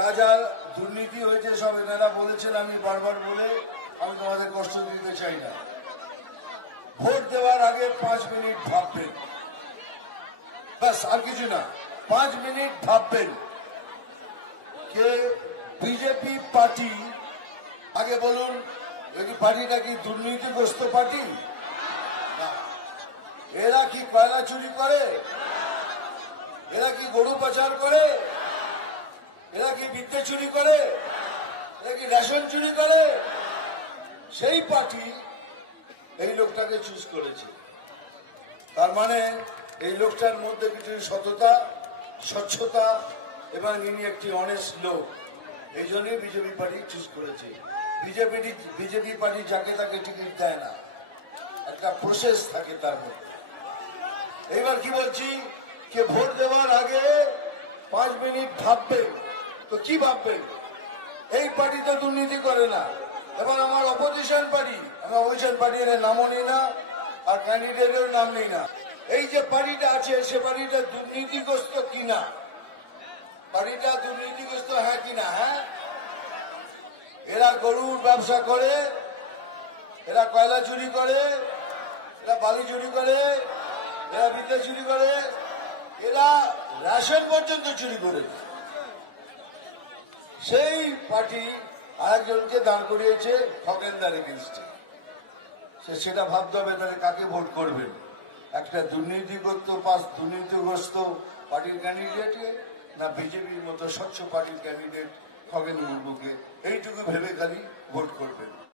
যা যা দুর্নীতি হয়েছে সব এনারা বলেছেন, আমি বারবার বলে আমি তোমাদের কষ্ট দিতে চাই না। ভোট দেওয়ার আগে 5 মিনিট ভাববেন, ব্যাস, আর কিছু না। 5 মিনিট ভাববেন যে বিজেপি পার্টি, আগে বলুন এই পার্টিটা কি দুর্নীতিগ্রস্ত পার্টি? এরা কি কয়লা চুরি করে? এরা কি গরু পাচার করে? এরা কি বিদ্যে চুরি করে? এরা কি রেশন চুরি করে? সেই পার্টি এই লোকটাকে চুজ করেছে। তার মানে এই লোকটার মধ্যে কিছু সততা, স্বচ্ছতা এবং ইনি একটি অনেস্ট লোক, এই জন্যই বিজেপি পার্টি চুজ করেছে। বিজেপি পার্টি যাকে তাকে টিকিট দেয় না, একটা প্রসেস থাকে তার মধ্যে। এইবার কি বলছি, কে ভোট দেওয়ার আগে 5 মিনিট ভাববেন। তো কি ভাববেন? এই পার্টি তো দুর্নীতি করে না। এবার আমার অপোজিশন পার্টি, আমরা অপোজিশন পার্টির নামও নিই না আর ক্যান্ডিডেটের নাম নিই না। এই যে পার্টিটা আছে সে পার্টিটা দুর্নীতিগ্রস্ত কিনা, পার্টিটা দুর্নীতিগ্রস্ত হ্যাঁ কিনা? হ্যাঁ। এরা গরুর ব্যবসা করে, এরা কয়লা চুরি করে, এরা বালি চুরি করে, এরা বিদ্যা চুরি করে, এরা রেশন পর্যন্ত চুরি করে। সেই পার্টি আরেকজনকে দাঁড় করিয়েছে খগেনদার এগেইনস্টে। সেটা ভাবতে হবে তাহলে কাকে ভোট করবেন, একটা দুর্নীতিগ্রস্ত পার্টির ক্যান্ডিডেটকে না বিজেপির মতো স্বচ্ছ পার্টির ক্যান্ডিডেট খগেন মুর্মুকে। এইটুকু ভেবে খালি ভোট করবেন।